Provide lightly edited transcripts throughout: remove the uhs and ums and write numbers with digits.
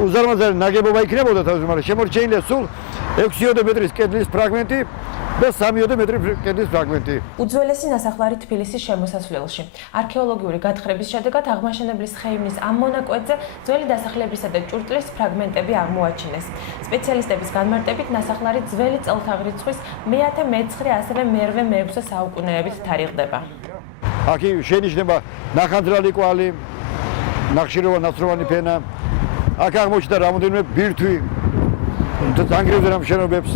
უზარმაზარი ნაგებობა იქნებოდა თავის მაგრამ შემორჩენილია სულ 6 მეტრის კედლის ფრაგმენტი და 3 მეტრის კედლის ფრაგმენტი. უძველესი ნასახლარი თბილისის შემოსასვლელში. არქეოლოგიური გათხრების შედეგად აღმაშენებლის ხეივნის ამ მონაკვეთზე ძველი დასახლებისა და ჭურჭლის ფრაგმენტები აღმოაჩინეს. სპეციალისტების განმარტებით ნასახლარი ძველი წელთაღრიცხვის მე-10, მე-9, ასევე მე-8 საუკუნეებით თარიღდება. აქ შენიშნება ნახანძრალი კვალი, ნახშიროვანი ფენა. აქ აღმოჩნდა რამოდენიმე ბირთვი დაანგრევდა მშენებლებს.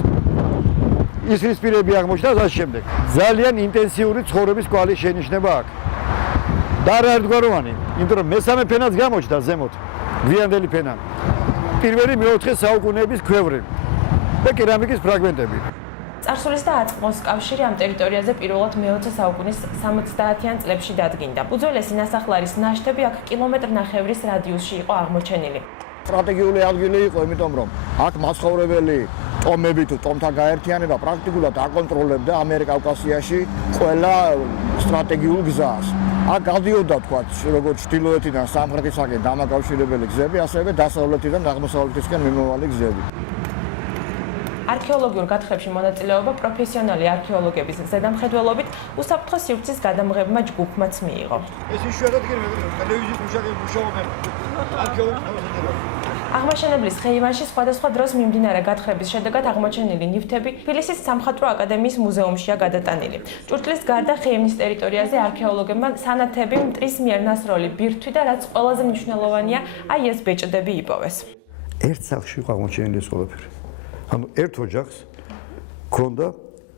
ისრის პირები აღმოჩნდა და ამ შემდეგ. ძალიან ინტენსიური ცხოვრების კვალი შენიშნება აქ. და არა ერთგვაროვანი, იმიტომ რომ მესამე ფენაც გამოჩნდა ზემოთ. გვიანდელი ფენა. პირველი მე-4 საუკუნეების ქვევრი და კერამიკის ფრაგმენტები. წარსულის და აწმყოს კავშირი ამ ტერიტორიაზე პირველად მე-20 საუკუნის 70-იან წლებში დადგინდა. უძველესი ნასახლარის ნაშთები აქ კილომეტრ-ნახევრის რადიუსში იყო აღმოჩენილი. სტრატეგიული ადგილი იყო, იმიტომ რომ აქ მაცხოვრებელი ტომები თუ ტომთა გაერთიანება პრაქტიკულად აკონტროლებდა ამიერკავკასიაში ყველა სტრატეგიულ გზას. აქ გადიოდა თქვათ, როგორც ჩრდილოეთიდან სამხრეთისაკენ დამაკავშირებელი გზები, ასევე დასავლეთიდან აღმოსავლეთისკენ მიმავალი გზები. არქეოლოგიურ გათხრებში მონაწილეობა პროფესიონალი არქეოლოგების ზედამხედველობით უსაფრთხო სივრცის გადამღებმა ჯგუფმაც მიიღო. ეს იშვიათად გირმევთ ტელევიზიის მუშაობენ არქეოლოგები. აღმაშენებლის ხეივანში სხვადასხვა დროს მიმდინარე გათხრების შედეგად აღმოჩენილი ნივთები თბილისის სამხატვრო აკადემიის მუზეუმშია გადატანილი. ჭურჭლის გარდა ხეივნის ტერიტორიაზე არქეოლოგებმა სანათები, მტრის მიერ ნასროლი ბირთვი და რაც ყველაზე მნიშვნელოვანია, აი ეს ბეჭდები იპოვეს. ერთ სახლში იყო აღმოჩენილი ეს ყველაფერი. ანუ ერთ ოჯახს ქონდა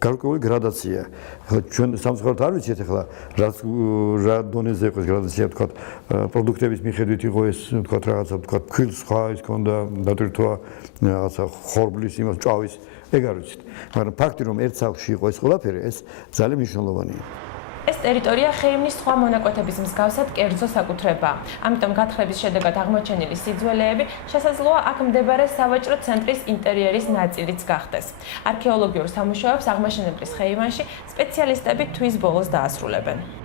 გარკვეული გრადაცია. ახლა ჩვენ სამწუხაროდ არ ვიცით ახლა რა დონეზე იყო ეს გრადაცია, თქვათ, პროდუქტების მიხედვით იყო ეს, თქვათ, რაღაცა, თქვათ, ქვილს სხვა ის ქონდა დატვირთვა, რაღაცა ხორბლის იმას, ჭავის, ეგ არ ვიცით. მაგრამ ფაქტი რომ ერთ სახლში იყო ეს ყველაფერი, ეს ძალიან მნიშვნელოვანია. ეს ტერიტორია ხეივნის სხვა მონაკვეთების მსგავსად კერძო საკუთრებაა. ამიტომ გათხრების შედეგად აღმოჩენილი სიძველეები შესაძლოა აქ მდებარე სავაჭრო ცენტრის ინტერიერის ნაწილიც გახდეს. არქეოლოგიურ სამუშაოებს აღმაშენებლის ხეივანში სპეციალისტები თვის ბოლოს დაასრულებენ.